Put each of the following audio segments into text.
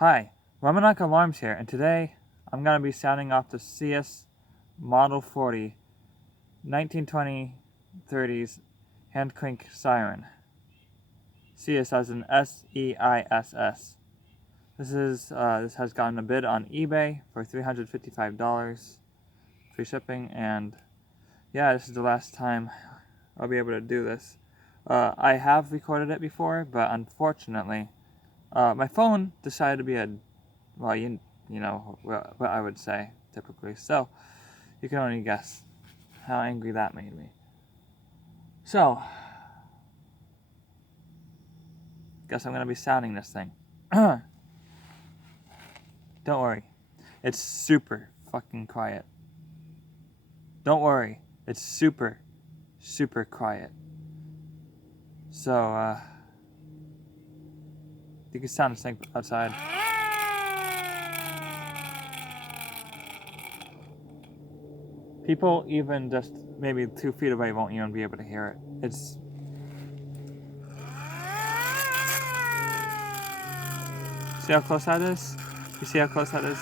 Hi, Whemenoc Alarms here, and today I'm going to be sounding off the CS Model 40 1920-30s hand crank siren. CS as in SEISS. This has gotten a bid on eBay for $355, free shipping, and yeah, this is the last time I'll be able to do this. I have recorded it before, but unfortunately, my phone decided to be well, you know what I would say typically. So you can only guess how angry that made me. So, guess I'm gonna be sounding this thing. Don't worry, it's super fucking quiet. Don't worry, it's super quiet. So, you can sound this thing outside. People even just maybe 2 feet away won't even be able to hear it. It's see how close that is? You see how close that is?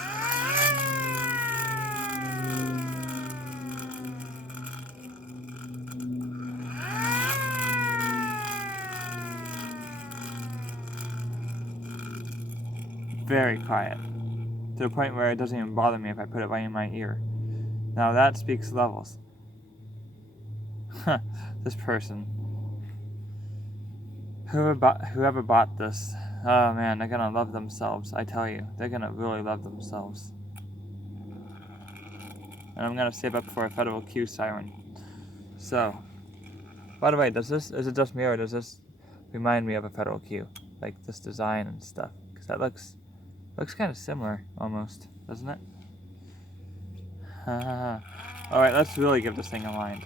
Very quiet. To the point where it doesn't even bother me if I put it right in my ear. Now that speaks levels. This person. Whoever bought this, oh man, they're gonna love themselves, I tell you. They're gonna really love themselves. And I'm gonna save up for a Federal Q siren. So, by the way, is it just me, or does this remind me of a Federal Q? Like this design and stuff? Because that looks kind of similar, almost, doesn't it? Alright, let's really give this thing a wind.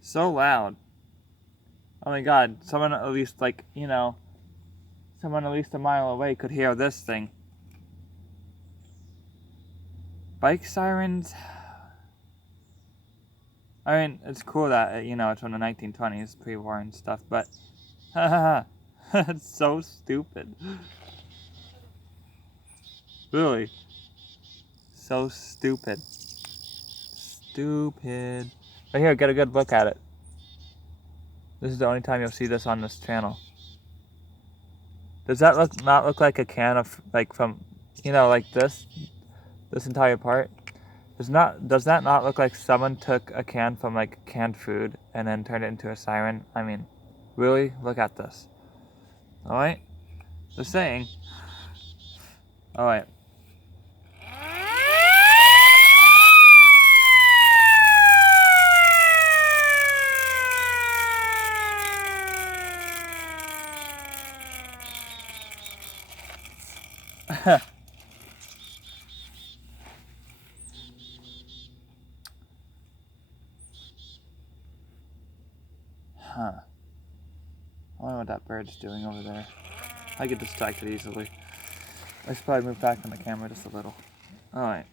So loud. Oh my god, someone at least someone at least a mile away could hear this thing. Bike sirens? I mean, it's cool that, it's from the 1920s, pre-war and stuff, but it's so stupid. Really. So stupid. Stupid. But here, get a good look at it. This is the only time you'll see this on this channel. Does that not look like a can of, from, like this entire part? Does that not look like someone took a can from, canned food and then turned it into a siren? I mean, really? Look at this. Alright? The saying. Alright. Huh. I wonder what that bird's doing over there. I get distracted easily. I should probably move back on the camera just a little. Alright.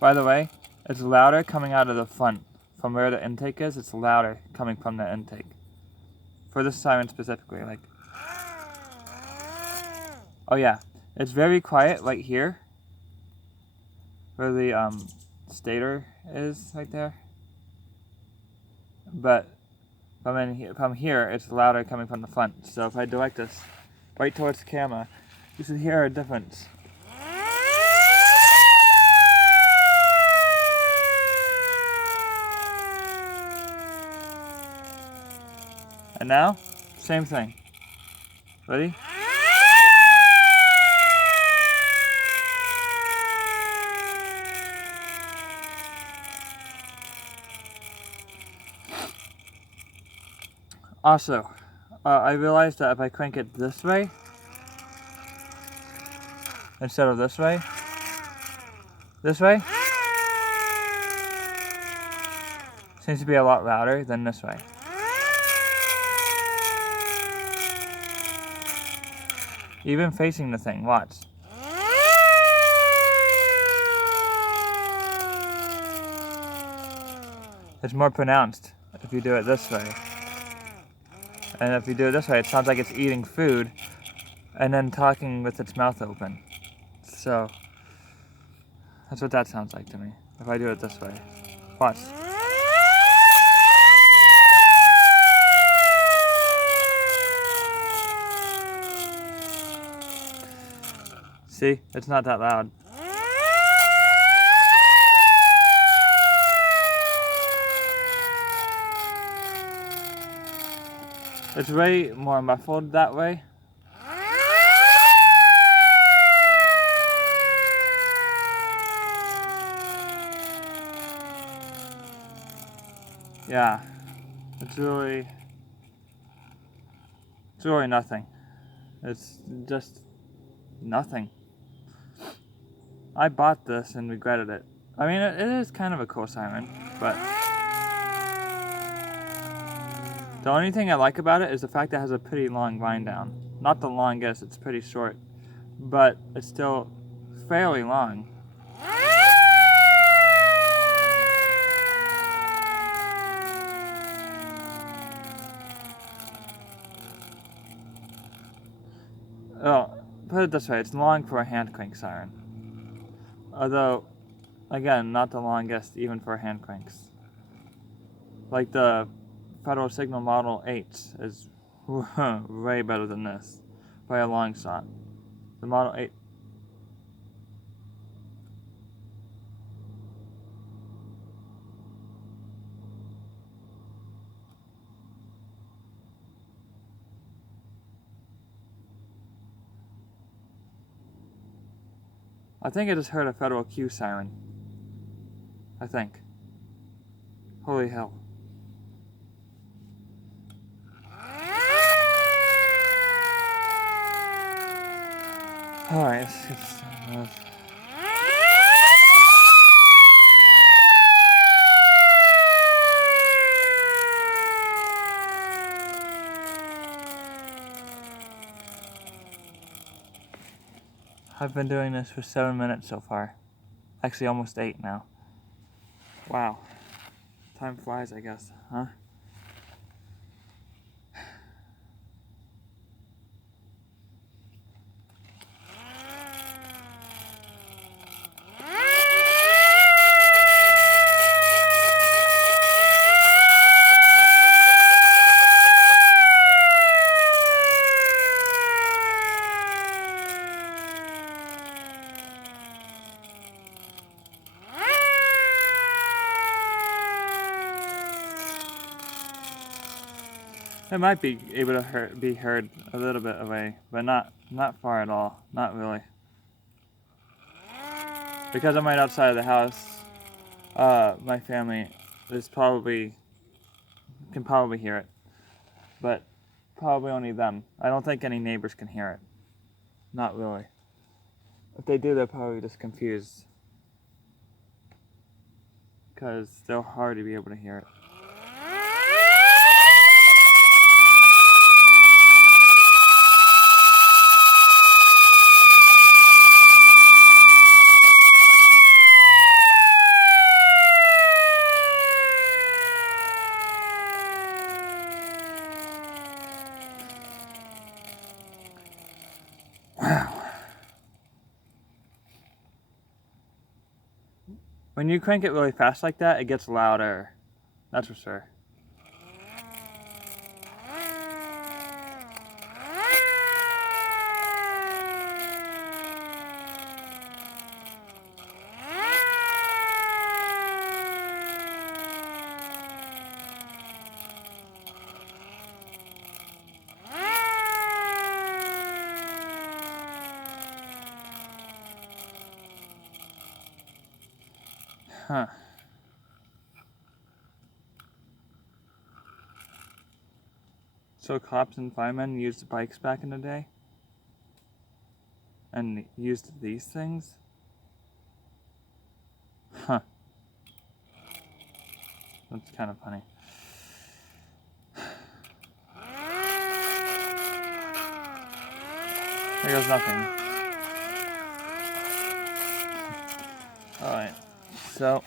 By the way, it's louder coming out of the front. From where the intake is, it's louder coming from the intake. For this siren specifically, oh yeah, it's very quiet right here. Where the stator is, right there. But from here, it's louder coming from the front. So if I direct this right towards the camera, you should hear a difference. And now, same thing. Ready? Also, I realized that if I crank it this way instead of this way, seems to be a lot louder than this way. Even facing the thing, watch. It's more pronounced if you do it this way. And if you do it this way, it sounds like it's eating food and then talking with its mouth open. So, that's what that sounds like to me, if I do it this way. Watch. See? It's not that loud. It's way more muffled that way. Yeah, it's really nothing. It's just nothing. I bought this and regretted it. I mean, it is kind of a cool siren, but the only thing I like about it is the fact that it has a pretty long wind down. Not the longest, it's pretty short, but it's still fairly long. Oh, put it this way, it's long for a hand crank siren. Although, again, not the longest even for hand cranks. Like the Federal Signal Model 8 is way better than this by a long shot. The Model 8. I think I just heard a Federal Q siren. I think. Holy hell. Alright, let's get started. I've been doing this for 7 minutes so far. Actually, almost 8 now. Wow. Time flies, I guess, huh? It might be able to be heard a little bit away, but not far at all. Not really. Because I'm right outside of the house, my family can probably hear it, but probably only them. I don't think any neighbors can hear it. Not really. If they do, they're probably just confused, because they'll hardly be able to hear it. When you crank it really fast like that, it gets louder. That's for sure. Huh. So cops and firemen used bikes back in the day? And used these things? Huh. That's kind of funny. There goes nothing. Alright, so...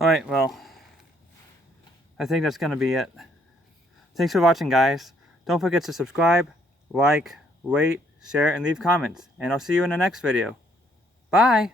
Alright, well, I think that's going to be it. Thanks for watching, guys. Don't forget to subscribe, like, rate, share, and leave comments. And I'll see you in the next video. Bye!